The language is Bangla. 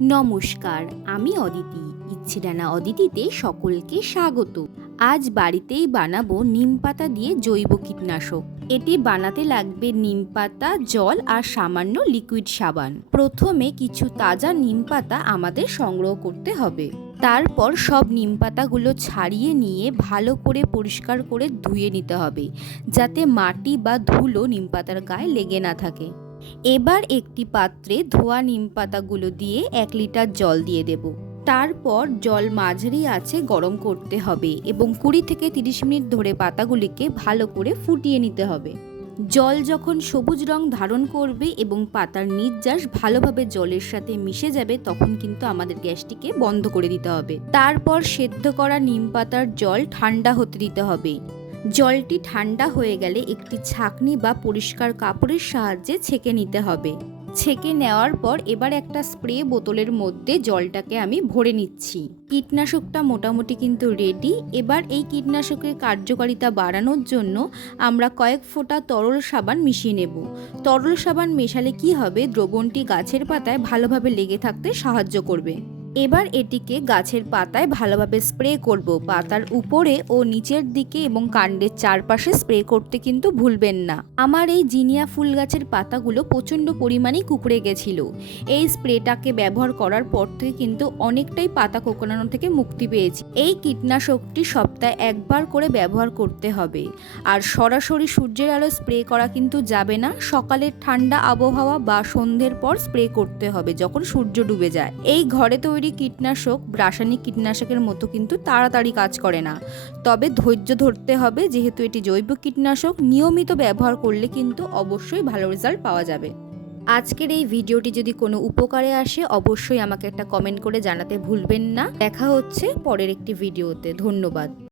নমস্কার, আমি অদিতি। ইচ্ছে ডানা অদিতিতে সকলকে স্বাগত। আজ বাড়িতেই বানাবো নিম পাতা দিয়ে জৈব কীটনাশক। এটি বানাতে লাগবে নিম পাতা, জল আর সামান্য লিকুইড সাবান। প্রথমে কিছু তাজা নিম পাতা আমাদের সংগ্রহ করতে হবে। তারপর সব নিম পাতাগুলো ছাড়িয়ে নিয়ে ভালো করে পরিষ্কার করে ধুয়ে নিতে হবে, যাতে মাটি বা ধুলো নিম পাতার গায়ে লেগে না থাকে। এবার একটি পাত্রে ধোয়া নিম পাতাগুলো দিয়ে এক লিটার জল দিয়ে দেব। তারপর জল মাঝারি আছে গরম করতে হবে এবং কুড়ি থেকে তিরিশ মিনিট ধরে পাতাগুলিকে ভালো করে ফুটিয়ে নিতে হবে। জল যখন সবুজ রং ধারণ করবে এবং পাতার নির্যাস ভালোভাবে জলের সাথে মিশে যাবে, তখন কিন্তু আমাদের গ্যাসটিকে বন্ধ করে দিতে হবে। তারপর সেদ্ধ করা নিম পাতার জল ঠান্ডা হতে দিতে হবে। জলটি ঠান্ডা হয়ে গেলে একটি ছাকনি বা পরিষ্কার কাপড়ের সাহায্যে ছেঁকে নিতে হবে। ছেঁকে নেওয়ার পর এবার একটা স্প্রে বোতলের মধ্যে জলটাকে আমি ভরে নিচ্ছি। কীটনাশকটা মোটামুটি কিন্তু রেডি এবার এই কীটনাশকের কার্যকারিতা বাড়ানোর জন্য আমরা কয়েক ফোঁটা তরল সাবান মিশিয়ে নেব। তরল সাবান মেশালে কি হবে? দ্রবণটি গাছের পাতায় ভালোভাবে লেগে থাকতে সাহায্য করবে। এবার এটিকে গাছের পাতায় ভালোভাবে স্প্রে করব। পাতার উপরে ও নিচের দিকে এবং কাণ্ডের চারপাশে স্প্রে করতে কিন্তু ভুলবেন না। আমার এই জিনিয়া ফুল গাছের পাতাগুলো প্রচণ্ড পরিমাণেই কুকড়ে গেছিল। এই স্প্রেটাকে ব্যবহার করার পর থেকে কিন্তু অনেকটাই পাতা কোকড়ানো থেকে মুক্তি পেয়েছি। এই কীটনাশকটি সপ্তাহে একবার করে ব্যবহার করতে হবে। আর সরাসরি সূর্যের আলো স্প্রে করা কিন্তু যাবে না। সকালের ঠান্ডা আবহাওয়া বা সন্ধ্যের পর স্প্রে করতে হবে যখন সূর্য ডুবে যায়। এই ঘরে তৈরি কীটনাশক, রাসায়নিক কীটনাশকের মতো কিন্তু তাড়াতাড়ি কাজ করে না। তবে ধৈর্য ধরতে হবে, যেহেতু এটি জৈব কীটনাশক, নিয়মিত ব্যবহার করলে কিন্তু অবশ্যই ভালো রেজাল্ট পাওয়া যাবে। আজকের এই ভিডিওটি যদি কোনো উপকারে আসে, অবশ্যই আমাকে একটা কমেন্ট করে জানাতে ভুলবেন না। দেখা হচ্ছে পরের একটি ভিডিওতে। ধন্যবাদ।